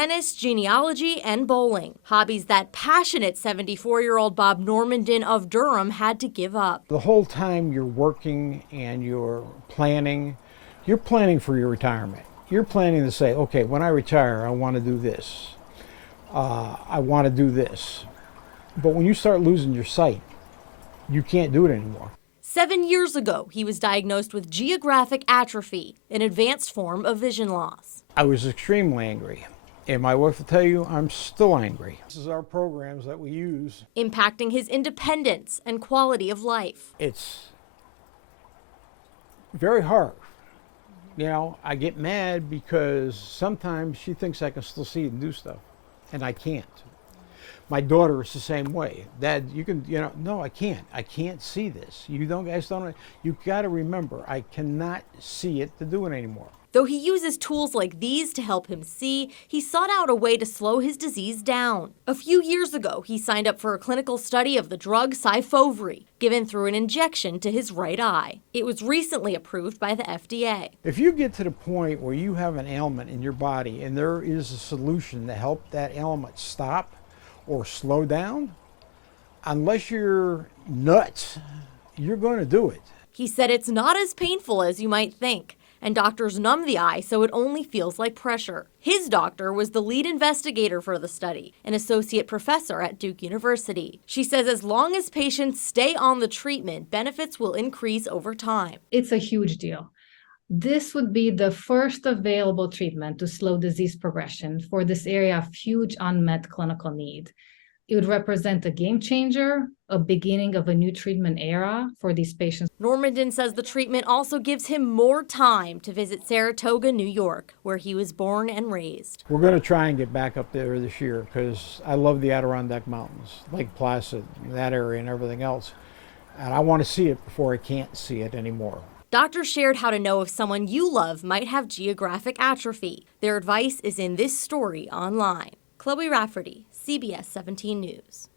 tennis, genealogy, and bowling. Hobbies that passionate 74-year-old Bob Normandin of Durham had to give up. The whole time you're working and you're planning for your retirement. You're planning to say, okay, when I retire, I want to do this. I want to do this. But when you start losing your sight, you can't do it anymore. 7 years ago, he was diagnosed with geographic atrophy, an advanced form of vision loss. I was extremely angry. And my wife will tell you, I'm still angry. This is our programs that we use. Impacting his independence and quality of life. It's very hard. You know, I get mad because sometimes she thinks I can still see and do stuff, and I can't. My daughter is the same way. Dad, you can, no, I can't. I can't see this. You guys don't, you got to remember, I cannot see it to do it anymore. Though he uses tools like these to help him see, he sought out a way to slow his disease down. A few years ago, he signed up for a clinical study of the drug Syfovre, given through an injection to his right eye. It was recently approved by the FDA. If you get to the point where you have an ailment in your body and there is a solution to help that ailment stop or slow down, unless you're nuts, you're going to do it. He said it's not as painful as you might think, and doctors numb the eye so it only feels like pressure. His doctor was the lead investigator for the study, an associate professor at Duke University. She says as long as patients stay on the treatment, benefits will increase over time. It's a huge deal. This would be the first available treatment to slow disease progression for this area of huge unmet clinical need. It would represent a game changer, a beginning of a new treatment era for these patients. Normandin says the treatment also gives him more time to visit Saratoga, New York, where he was born and raised. We're going to try and get back up there this year because I love the Adirondack Mountains, Lake Placid, that area and everything else. And I want to see it before I can't see it anymore. Doctors shared how to know if someone you love might have geographic atrophy. Their advice is in this story online. Chloe Rafferty, CBS 17 News.